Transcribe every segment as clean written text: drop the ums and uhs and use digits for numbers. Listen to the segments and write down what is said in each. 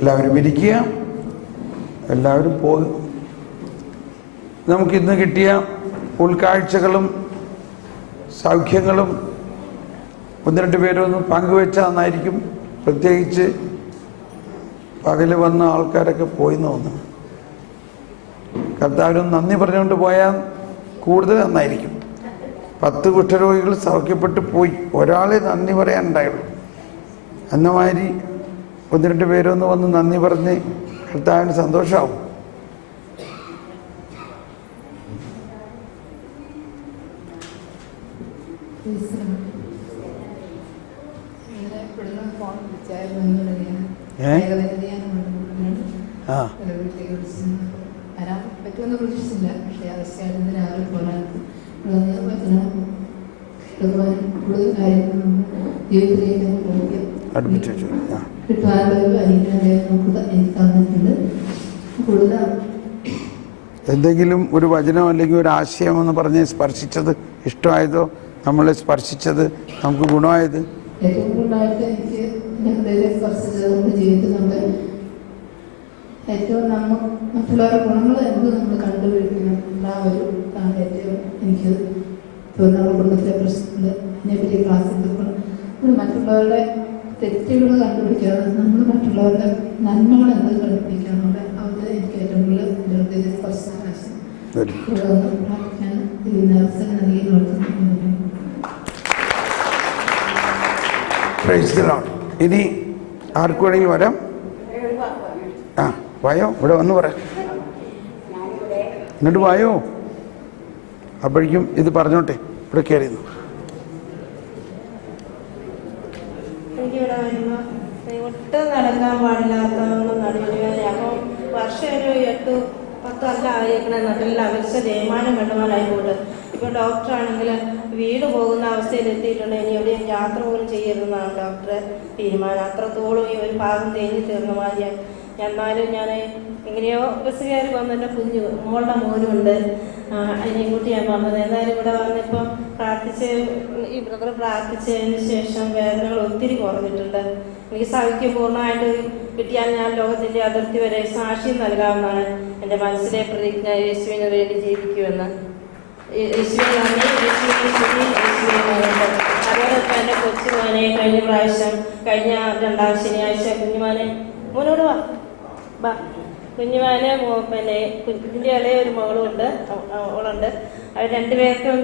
എല്ലാവരും ഇരിക്കുക, എല്ലാവരും പോകും. നമുക്കിന്ന് കിട്ടിയ ഉൾക്കാഴ്ചകളും സൗഖ്യങ്ങളും ഒന്ന് രണ്ട് പേരൊന്ന് പങ്കുവെച്ചാൽ നന്നായിരിക്കും. പ്രത്യേകിച്ച് പകല് വന്ന ആൾക്കാരൊക്കെ പോയിന്ന് തോന്നുന്നു. കർത്താവിനും നന്ദി പറഞ്ഞുകൊണ്ട് പോയാൽ കൂടുതൽ നന്നായിരിക്കും. 10 കുഷ്ഠരോഗികൾ സൗഖ്യപ്പെട്ട് പോയി, ഒരാളെ നന്ദി പറയാനുണ്ടായുള്ളൂ. എന്നമാതിരി ഒന്ന് രണ്ട് പേരൊന്ന് വന്ന് നന്ദി പറഞ്ഞ് കർത്താവിന് സന്തോഷമാവും. അടുപ്പിച്ചു എന്തെങ്കിലും ഒരു വചനം അല്ലെങ്കിൽ ഒരു ആശയം എന്ന് പറഞ്ഞ് സ്പർശിച്ചത് ഇഷ്ടമായതോ, നമ്മളെ സ്പർശിച്ചത് നമുക്ക് ഗുണമായത്? ഏറ്റവും കൂടുതലായിട്ട് എനിക്ക് സ്പർശിച്ചത് നമ്മുടെ ജീവിതത്തിൽ നമ്മുടെ ഏറ്റവും മറ്റുള്ളവരുടെ ഗുണങ്ങൾ എന്ത് നമ്മൾ കണ്ടുപിടിക്കണം ആ ഒരു ഇതാണ് ഏറ്റവും എനിക്ക് നമ്മുടെ കുടുംബത്തിലെ പ്രശ്നങ്ങൾ അതിനെപ്പറ്റി ക്ലാസ്സിൽ നമ്മൾ മറ്റുള്ളവരുടെ തെറ്റുകൾ കണ്ടുപിടിക്കാതെ നമ്മൾ മറ്റുള്ളവരുടെ നന്മകൾ എന്ത് കണ്ടുപിടിക്കാനുള്ള അത് എനിക്ക് ഏറ്റവും കൂടുതൽ ഹൃദയ സ്പർശനാശം പ്രാർത്ഥിക്കാൻ ഇതിന് അവസരം നൽകിയെന്ന്. ഇനി ആർക്ക് വേണമെങ്കിലും വരാം. ആ വായോ, ഇവിടെ വന്ന് പറയാം, എന്നിട്ട് വായോ. അപ്പോഴേക്കും ഇത് പറഞ്ഞോട്ടെ, ഇവിടെ കയറിയിരുന്നു. എനിക്കിവിടെ വരുമ്പോൾ ഒട്ടും നടക്കാൻ പാടില്ലാത്തതൊന്നും നടുവിന്. അപ്പം വർഷം ഒരു 8-10 കൊല്ലം ആയിരിക്കണ നട്ടിൽ അകർച്ച തേയ്മാനം കണ്ടുമാനായി പോയിട്ട് ഇപ്പോൾ ഡോക്ടറാണെങ്കിൽ വീട് പോകുന്ന അവസ്ഥയിൽ എത്തിയിട്ടുണ്ട്. ഇനി എവിടെയും യാത്ര പോലും ചെയ്യരുതെന്നാണ് ഡോക്ടറെ തീരുമാനം. അത്രത്തോളം ഈ ഒരു ഭാഗം തേഞ്ഞ് തീർന്ന മാതിരിയാണ്. എന്നാലും ഞാൻ എങ്ങനെയോ ബസ് കയറി വന്നെൻ്റെ മോളുടെ മോനുണ്ട്, അതിനെ കൂട്ടി ഞാൻ വന്നത്. എന്നാലും ഇവിടെ വന്നിപ്പം ഈ ബ്രദർ പ്രാർത്ഥിച്ചതിന് ശേഷം വേദനകൾ ഒത്തിരി കുറഞ്ഞിട്ടുണ്ട്. എനിക്ക് സൗഖ്യം പൂർണ്ണമായിട്ട് കിട്ടിയാൽ ഞാൻ ലോകത്തിൻ്റെ അതിർത്തി വരെ സാക്ഷ്യം നൽകാമെന്നാണ് എൻ്റെ മനസ്സിലെ പ്രതിജ്ഞ. യേശുവിന് വേണ്ടി ജീവിക്കുമെന്ന്. യേശുവിനെ നന്ദി, യേശുവിനെ സ്തുതി, യേശുവിനെ മഹത്വം. അതോടൊപ്പം എൻ്റെ കൊച്ചുമോനെ കഴിഞ്ഞ 2ാം ശനിയാഴ്ച മോനോട് വാ കുഞ്ഞുമാനെ ഇതിൻ്റെ ഇളയ ഒരു മകളുണ്ട്, അവളുണ്ട്. അവർ 2 പേർക്കും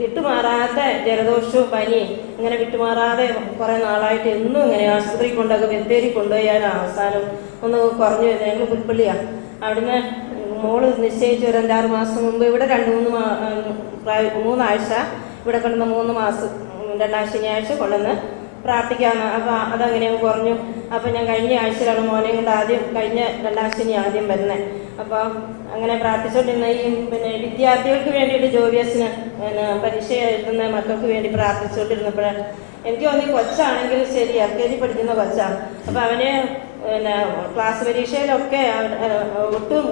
വിട്ടുമാറാത്ത ജലദോഷവും പനിയും ഇങ്ങനെ വിട്ടുമാറാതെ കുറേ നാളായിട്ട് എന്നും ഇങ്ങനെ ആശുപത്രി കൊണ്ടൊക്കെ ബത്തേരി കൊണ്ടുപോയാൽ അവസാനം ഒന്ന് കുറഞ്ഞു വരുന്നത്. ഞങ്ങൾ പുൽപ്പള്ളിയാണ്. അവിടുന്ന് മോള് നിശ്ചയിച്ച് ഒരു 5-6 മാസം മുമ്പ് ഇവിടെ 3 ആഴ്ച ഇവിടെ കൊണ്ടുവന്ന് 3 മാസം 2ാം ശനിയാഴ്ച കൊണ്ടുവന്ന് പ്രാർത്ഥിക്കാമെന്ന്. അപ്പോൾ അതങ്ങനെ കുറഞ്ഞു. അപ്പോൾ ഞാൻ കഴിഞ്ഞ ആഴ്ചയിലാണ് മോനെ കൊണ്ട് കഴിഞ്ഞ 2ാം ശനി ആദ്യം വരുന്നത്. അപ്പോൾ അങ്ങനെ പ്രാർത്ഥിച്ചുകൊണ്ടിരുന്ന ഈ വിദ്യാർത്ഥികൾക്ക് വേണ്ടിയിട്ട് ജോബിയസിന് പരീക്ഷ എഴുതുന്ന മക്കൾക്ക് വേണ്ടി പ്രാർത്ഥിച്ചുകൊണ്ടിരുന്നപ്പോൾ എനിക്ക് തോന്നി കൊച്ചാണെങ്കിലും ശരി LKG പഠിക്കുന്ന കൊച്ചാണ്. അപ്പോൾ അവന് ക്ലാസ് പരീക്ഷയിലൊക്കെ ഒട്ടും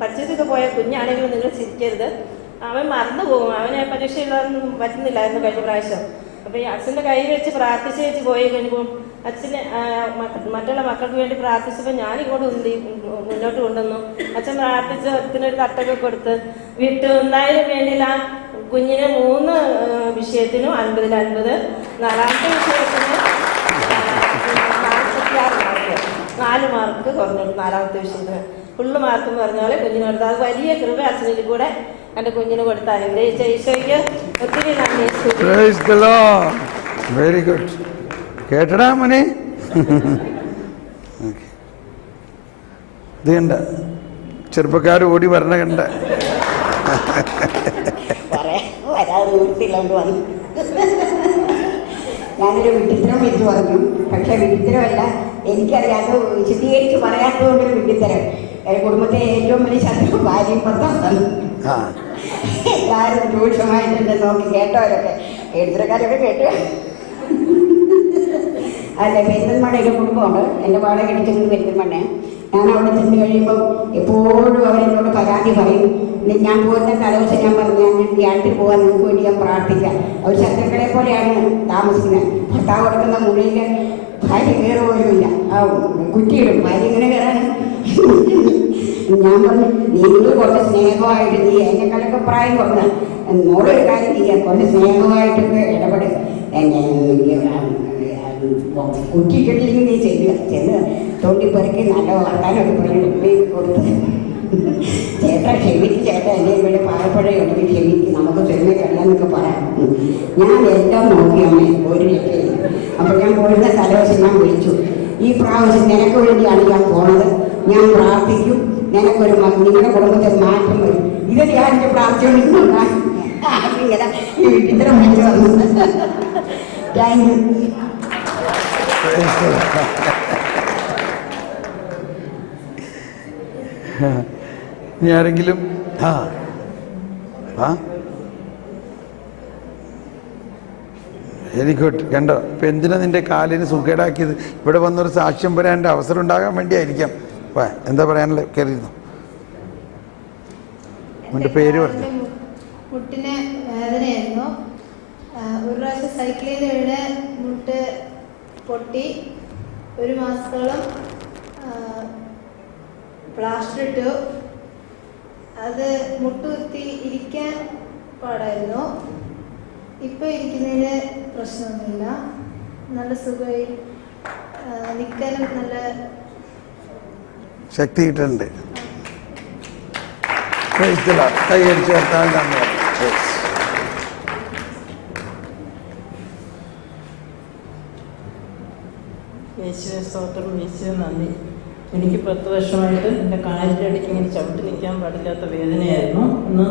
പഠിച്ചിട്ടൊക്കെ പോയ കുഞ്ഞാണെങ്കിലും നിങ്ങൾ ചിരിക്കരുത്, അവൻ മറന്നു പോകും. അവനെ പരീക്ഷ എഴുതാനൊന്നും പറ്റുന്നില്ലായിരുന്നു കഴിഞ്ഞ പ്രാവശ്യം. അപ്പോൾ ഈ അച്ഛൻ്റെ കൈ വെച്ച് പ്രാർത്ഥിച്ച് പോയി കഴിഞ്ഞപ്പോൾ അച്ഛന് മറ്റുള്ള മക്കൾക്ക് വേണ്ടി പ്രാർത്ഥിച്ചപ്പോൾ ഞാനിങ്ങോട്ട് മുന്നോട്ട് കൊണ്ടുവന്നു. അച്ഛൻ പ്രാർത്ഥിച്ച് അച്ഛനൊരു തട്ടൊക്കെ കൊടുത്ത് വിട്ടു. എന്തായാലും വേണ്ടില്ല, കുഞ്ഞിന് 3 വിഷയത്തിനും 50-50, 4ാമത്തെ വിഷയത്തിന് 46 മാർക്ക്, 4 മാർക്ക് കുറഞ്ഞു. 4ാമത്തെ വിഷയത്തിന് ഫുള്ള് മാർക്ക് എന്ന് പറഞ്ഞ പോലെ കുഞ്ഞിന് കൊടുത്തു. അത് വലിയ കൃപ അച്ഛനിൽ കൂടെ എൻ്റെ കുഞ്ഞിന് കൊടുത്താൽ ഈശോയ്ക്ക് ഒത്തിരി നന്ദി. Very good. കേട്ടടാ മോനെ. ഓക്കെ, ഇത് കണ്ട ചെറുപ്പക്കാർ ഓടി വരണ കണ്ട. ഞാനൊരു വിഡിത്തരം വെച്ച് പറഞ്ഞു. പക്ഷെ വിഡിത്തരമല്ല, എനിക്കറിയാതെ വിശദീകരിച്ച് പറയാത്തതുകൊണ്ടൊരു വിഡിത്തരം. കുടുംബത്തെ ഏറ്റവും വലിയ ശത്രു ഭാര്യയും ഭർത്താവാണ്. എല്ലാവരും രൂക്ഷമായിട്ട് എന്നെ നോക്കി കേട്ടവരൊക്കെ, എഴുത്തരക്കാരൊക്കെ കേട്ടു. അല്ല, പെരുന്തൽമണ്ണയിൽ കുടുംബമുണ്ട്. എൻ്റെ വാടക അടിക്കുന്നത് പെരുന്തൽമണ്ണ. ഞാൻ അവിടെ ചെന്ന് കഴിയുമ്പോൾ എപ്പോഴും അവരെന്നോട് പരാതി പറയും. ഞാൻ പോകുന്ന തലേദിവസം ഞാൻ പറഞ്ഞു, ഞാൻ ധ്യാനത്തിൽ പോകാൻ നിങ്ങൾക്ക് വേണ്ടി ഞാൻ പ്രാർത്ഥിക്കാം. അവർ ശത്രുക്കളെ പോലെയാണ് താമസിക്കുന്നത്. ഭർത്താവ് കൊടുക്കുന്ന മുറിയിൽ ഭാര്യ കയറി പോലുമില്ല. ആ കുറ്റിയിടും. ഭാര്യ ഇങ്ങനെ കയറാൻ. ഞാൻ പറഞ്ഞു, നിങ്ങൾ കുറച്ച് സ്നേഹമായിട്ട്, നീ എന്നെക്കാളൊക്കെ പ്രായം കുറഞ്ഞ മോളൊരു കാര്യം ചെയ്യാം, കുറച്ച് സ്നേഹമായിട്ടൊക്കെ ഇടപെടുക. കുറ്റിയിട്ടില്ലെങ്കിൽ നീ ചെന്ന് തോണ്ടിപ്പെറുക്കി നല്ല വർത്താനൊക്കെ പറഞ്ഞ് കൊടുത്ത്, ചേട്ടാ ക്ഷമിക്ക്, ചേട്ടാ എന്നെ ഇവിടെ പാലപ്പുഴയുണ്ടെങ്കിൽ ക്ഷമിക്ക്, നമുക്ക് ചെന്ന് കഴിയാന്നൊക്കെ പറയാം. ഞാൻ എല്ലാം നോക്കിയാണ് ഒരു രക്ഷയില്ല. അപ്പോൾ ഞാൻ പോരുന്ന തലേദിവസം ഞാൻ വിളിച്ചു, ഈ പ്രാവശ്യം നിനക്ക് വേണ്ടിയാണ് ഞാൻ പോണത്, ഞാൻ പ്രാർത്ഥിക്കും, നിനക്കൊരു നിങ്ങളുടെ കുടുംബത്തിൽ മാറ്റം വരും. ഇത് ഞാൻ എൻ്റെ പ്രാർത്ഥിച്ചുകൊണ്ടിരുന്നുണ്ടാ ഇങ്ങനെ ഈ വീട്ടിൽ വിളിച്ചു വന്നത്. Thank you. ഇനി ആരെങ്കിലും? Very good. കണ്ടോ, ഇപ്പം എന്തിനാ നിന്റെ കാലിന് സുഖേടാക്കിയത്? ഇവിടെ വന്നൊരു സാക്ഷ്യം പറയാൻ അവസരം ഉണ്ടാകാൻ വേണ്ടിയായിരിക്കാം. എന്താ പറയാനുള്ള കയറിയിരുന്നു? അവൻ്റെ പേര് പറഞ്ഞു. മുട്ടിന് വേദനയായിരുന്നു. ഒരു പ്രാവശ്യം സൈക്കിളിൽ നിന്ന് വീണ് മുട്ട് പൊട്ടി. 1 മാസത്തോളം പ്ലാസ്റ്റർ ഇട്ടു. അത് മുട്ടുകുത്തി ഇരിക്കാൻ പാടായിരുന്നു. ഇപ്പോൾ ഇരിക്കുന്നതിന് പ്രശ്നമൊന്നുമില്ല. നല്ല സുഖമായി നിൽക്കാനും നല്ല ശക്തി കിട്ടുന്നുണ്ട്. കൈയടിച്ച് ചേർത്താൽ നന്ദി. യേശുവെ സ്തോത്രം, യേശുവെ നന്ദി. എനിക്ക് 10 വർഷമായിട്ട് എൻ്റെ കാലിൻ്റെ ഇടയ്ക്ക് ഇങ്ങനെ ചവിട്ടി നിൽക്കാൻ പാടില്ലാത്ത വേദനയായിരുന്നു. ഇന്ന്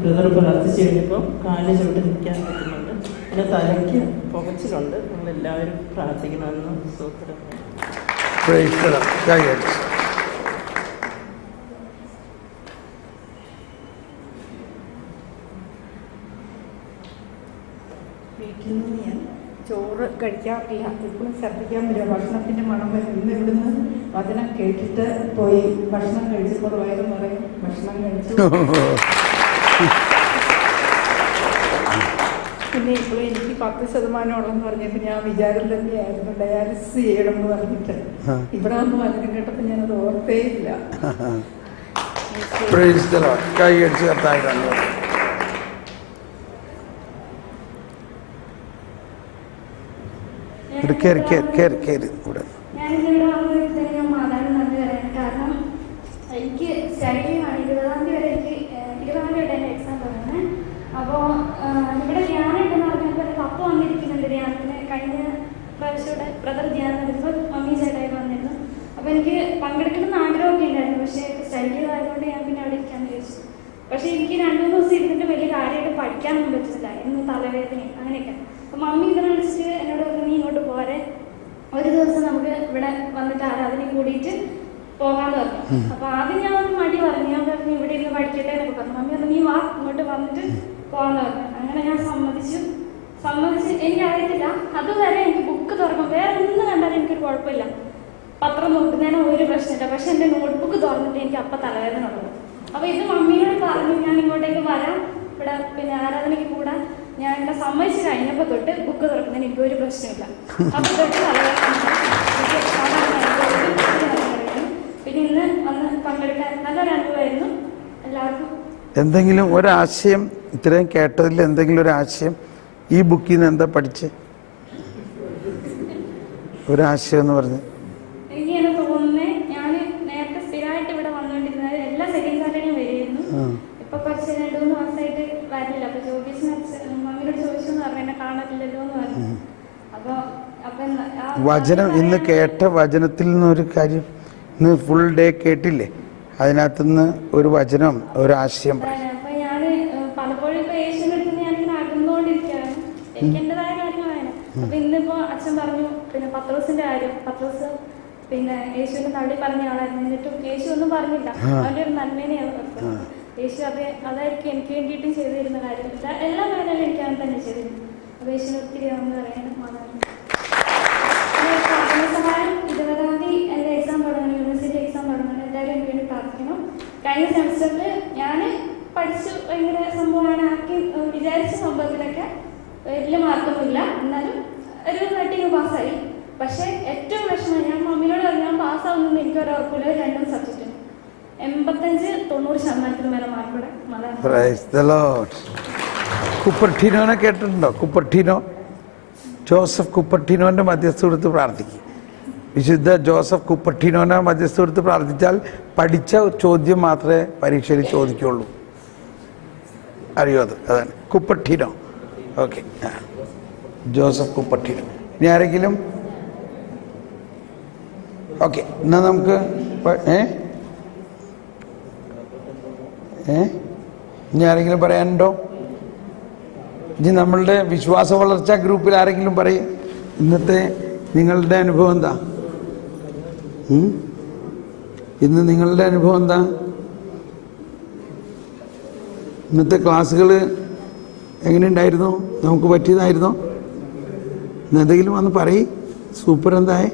ബ്രദർ പ്രാർത്ഥിച്ച് കഴിഞ്ഞപ്പോൾ കാലിൽ ചവിട്ടി നിൽക്കാൻ പറ്റുന്നുണ്ട്. പിന്നെ തലയ്ക്ക് പുകച്ചിലുണ്ട്. നിങ്ങളെല്ലാവരും പ്രാർത്ഥിക്കണമെന്ന് സ്തോത്രം. വീട്ടിൽ നിന്ന് ഞാൻ ചോറ് കഴിക്കാറില്ല. എപ്പോഴും ഛർദ്ദിക്കാൻ വരിക. ഭക്ഷണത്തിൻ്റെ മണം വരും. ഇന്ന് ഇവിടുന്ന് വചനം കേട്ടിട്ട് പോയി ഭക്ഷണം കഴിച്ചപ്പോൾ വയറ് നിറയും. ഭക്ഷണം കഴിച്ചു. പിന്നെ ഇപ്പോഴും എനിക്ക് 10% ഉള്ളെന്ന് പറഞ്ഞപ്പോൾ ഞാൻ വിചാരം തന്നെയായിരുന്നു ഡയാലിസിസ് ചെയ്യണം എന്ന് പറഞ്ഞിട്ട്. ഇവിടെ വന്ന് വചനം കേട്ടപ്പോൾ ഞാനത് ഓർത്തേയില്ല. ഞാനിവിടെ വന്നിട്ട് ഞാൻ മാതാവിന് നന്ദി പറയാൻ കാരണം എനിക്ക് സ്റ്റഡിയാണ് 20-ാം തീയതി വരെ എനിക്ക് 20-ാം തീയതി എൻ്റെ എക്സാം തുടങ്ങുന്നത്. അപ്പോൾ ഇവിടെ ധ്യാനം ഉണ്ടെന്ന് പറഞ്ഞപ്പോൾ എൻ്റെ പപ്പ വന്നിരിക്കുന്നുണ്ട് ധ്യാനത്തിന്. കഴിഞ്ഞ പ്രാവശ്യം ഇവിടെ ബ്രദർ ധ്യാനം വരുമ്പോൾ മമ്മി ചേട്ടായിട്ട് വന്നിരുന്നു. അപ്പോൾ എനിക്ക് പങ്കെടുക്കണമെന്ന് ആഗ്രഹമൊക്കെ ഉണ്ടായിരുന്നു. പക്ഷേ സ്റ്റഡിയിലായതുകൊണ്ട് ഞാൻ പിന്നെ അവിടെ ഇരിക്കാമെന്ന് വിചാരിച്ചു. പക്ഷേ എനിക്ക് 2-3 ദിവസം ഇരുന്നിട്ട് വലിയ കാര്യമായിട്ട് പഠിക്കാനൊന്നും പറ്റില്ല. ഇന്ന് തലവേദനയും അങ്ങനെയൊക്കെ. അപ്പോൾ മമ്മി ഇതിനെ വിളിച്ചിട്ട് എന്നോട് പറഞ്ഞു, നീ ഇങ്ങോട്ട് പോരെ, ഒരു ദിവസം നമുക്ക് ഇവിടെ വന്നിട്ട് ആരാധനയും കൂടിയിട്ട് പോകാമെന്ന് പറഞ്ഞു. അപ്പോൾ ആദ്യം ഞാൻ ഒന്ന് മടി പറഞ്ഞു. ഞാൻ പറഞ്ഞു ഇവിടെ ഇരുന്ന് പഠിക്കട്ടെ എന്നൊക്കെ പറഞ്ഞു. മമ്മി പറഞ്ഞു, നീ വാ, ഇങ്ങോട്ട് വന്നിട്ട് പോകാമെന്ന് പറഞ്ഞു. അങ്ങനെ ഞാൻ സമ്മതിച്ച് എനിക്കറിയത്തില്ല. അതുവരെ എനിക്ക് ബുക്ക് തുറക്കും, വേറെ ഒന്നും കണ്ടാലും എനിക്കൊരു കുഴപ്പമില്ല. പത്രം നോക്കുന്നതിന് ഒരു പ്രശ്നമില്ല. പക്ഷെ എൻ്റെ നോട്ട്ബുക്ക് തുറന്നിട്ട് എനിക്ക് അപ്പം തലവേദന ഉള്ളത്. അപ്പോൾ ഇത് മമ്മിയോട് പറഞ്ഞു, ഞാൻ ഇങ്ങോട്ടേക്ക് വരാം, ഇവിടെ പിന്നെ ആരാധനയ്ക്ക് കൂടാൻ. ഞാൻ ഇവിടെ സമ്മതിച്ച് കഴിഞ്ഞപ്പോൾ തൊട്ട് ബുക്ക് തുറക്കുന്നതിന് എനിക്കൊരു പ്രശ്നമില്ല. അപ്പോൾ തൊട്ട് തലവേദന. പിന്നെ ഇന്ന് വന്ന് പങ്കെടുക്കാൻ നല്ലൊരു അനുഭവമായിരുന്നു എല്ലാവർക്കും. എന്തെങ്കിലും ഒരാശയം, ഇത്രയും കേട്ടതിൽ എന്തെങ്കിലും ഒരു ആശയം ഈ ബുക്കിൽ നിന്ന് എന്താ പഠിച്ച്? ഒരാശയം എന്ന് പറഞ്ഞ് എനിക്ക് ഇങ്ങനെ തോന്നുന്നേ, ഞാൻ നേരത്തെ സ്ഥിരമായിട്ട് ഇവിടെ വന്നുകൊണ്ടിരുന്നത് എല്ലാ സെക്കൻഡ് സാറ്റർഡേയും വരികയായിരുന്നു. ഇപ്പൊ കുറച്ച് 2-3 മാസമായിട്ട് വരില്ല. അപ്പൊ ജോബീസിന് മമ്മിയോട് ചോദിച്ചു എന്ന് പറഞ്ഞു, എന്നെ കാണാറില്ലല്ലോ എന്ന് പറഞ്ഞു. അപ്പോൾ വചനം ഇന്ന് കേട്ട വചനത്തിൽ നിന്നൊരു കാര്യം ഇന്ന് ഫുൾ ഡേ കേട്ടില്ലേ, അതിനകത്തുനിന്ന് ഒരു വചനം, ഒരു ആശയം. അപ്പൊ ഞാൻ പലപ്പോഴും ഇപ്പൊ യേശുവിന്റെ അടുത്ത് ഞാനിങ്ങനെ അകന്നുകൊണ്ടിരിക്കുകയാണ്, എനിക്ക് എന്റേതായ കാര്യങ്ങളാണ്. അപ്പൊ ഇന്നിപ്പോ അച്ഛൻ പറഞ്ഞു പിന്നെ പത്രോസിന്റെ കാര്യം. പത്രോസ് പിന്നെ യേശുവിന്റെ തള്ളി പറഞ്ഞ ആളായിരുന്നു, എന്നിട്ടും യേശു ഒന്നും പറഞ്ഞില്ല, അവന്റെ ഒരു നന്മേനെയാണ് പറഞ്ഞത്. യേശു അതായിരിക്കും എനിക്ക് വേണ്ടിയിട്ടും ചെയ്തിരുന്ന കാര്യം. എല്ലാ കാര്യങ്ങളും എനിക്ക് അവൻ തന്നെ ചെയ്തിരുന്നു. അപ്പൊ യേശുവിന് ഒത്തിരി നന്ദി പറയാനും സഹായം 20-ാം തീയതി എൻ്റെ എക്സാം തുടങ്ങണം, യൂണിവേഴ്സിറ്റി എക്സാം തുടങ്ങണം. എല്ലാവരും എനിക്ക് വേണ്ടി പ്രാർത്ഥിക്കണം. കഴിഞ്ഞ സെമസ്റ്ററിൽ ഞാൻ പഠിച്ചു ഭയങ്കര സംഭവമാണ് ആക്കി വിചാരിച്ച സംഭവത്തിലൊക്കെ വലിയ മാർക്കൊന്നുമില്ല, എന്നാലും ഒരു റൈറ്റിംഗ് പാസ്സായി. പക്ഷേ ഏറ്റവും വിഷമം, ഞാൻ മമ്മിയോട് ഞാൻ പാസ്സാവുന്നെന്ന് എനിക്കൊരു ഉറപ്പില്ല. 2 സബ്ജക്റ്റും 85-90% മേലെ മാർക്കോടെ മലയാളം. കുപ്പർട്ടീനോനെ കേട്ടിട്ടുണ്ടോ? കുപ്പർട്ടീനോ, ജോസഫ് കുപ്പർട്ടീനോന്റെ മധ്യസ്ഥ കൊടുത്ത് പ്രാർത്ഥിക്കും. വിശുദ്ധ ജോസഫ് കുപ്പർട്ടീനോനെ മധ്യസ്ഥ കൊടുത്ത് പ്രാർത്ഥിച്ചാൽ പഠിച്ച ചോദ്യം മാത്രമേ പരീക്ഷയിൽ ചോദിക്കുള്ളൂ. അറിയോ? അതാണ് കുപ്പർട്ടീനോ. Okay, Joseph കുപ്പർട്ടീനോ. ഇനി ആരെങ്കിലും? ഓക്കെ, എന്നാ നമുക്ക് ഇനി ആരെങ്കിലും പറയാനുണ്ടോ? ഇനി നമ്മളുടെ വിശ്വാസ വളർച്ചാ ഗ്രൂപ്പിൽ ആരെങ്കിലും പറയും ഇന്നത്തെ നിങ്ങളുടെ അനുഭവം എന്താ? ഇന്ന് നിങ്ങളുടെ അനുഭവം എന്താ? ഇന്നത്തെ ക്ലാസ്സുകൾ എങ്ങനെയുണ്ടായിരുന്നു? നമുക്ക് പറ്റിയതായിരുന്നോ? എന്തെങ്കിലും വന്ന് പറയും. സൂപ്പർ എന്തായേ?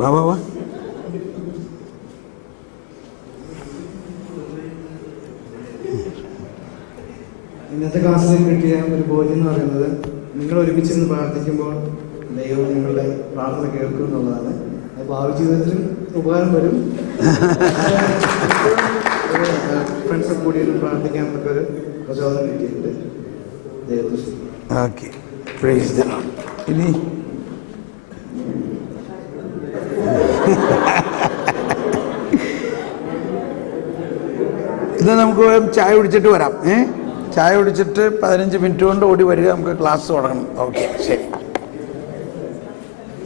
വാ വാ വാ. ഇന്നത്തെ ക്ലാസ്സിൽ കിട്ടിയ ഒരു ബോധ്യം എന്ന് പറയുന്നത്, നിങ്ങൾ ഒരുമിച്ചിരുന്ന് പ്രാർത്ഥിക്കുമ്പോൾ ദൈവം നിങ്ങളുടെ പ്രാർത്ഥന കേൾക്കും എന്നുള്ളതാണ്. അത് ഭാവി ജീവിതത്തിലും ഉപകാരം വരും. ഫ്രണ്ട്സൊക്കെ കൂടി പ്രാർത്ഥിക്കാൻ നമുക്കൊരു പ്രചോദനം കിട്ടിയിട്ടുണ്ട്. ദൈവത്തെ ഓക്കെ, പ്രൈസ് ദി ലോർഡ്. ഇനി ഇത് നമുക്ക് ചായ കുടിച്ചിട്ട് വരാം. ചായ കുടിച്ചിട്ട് 15 മിനിറ്റ് കൊണ്ട് ഓടി വരിക, നമുക്ക് ക്ലാസ് തുടങ്ങണം. ഓക്കെ, ശരി.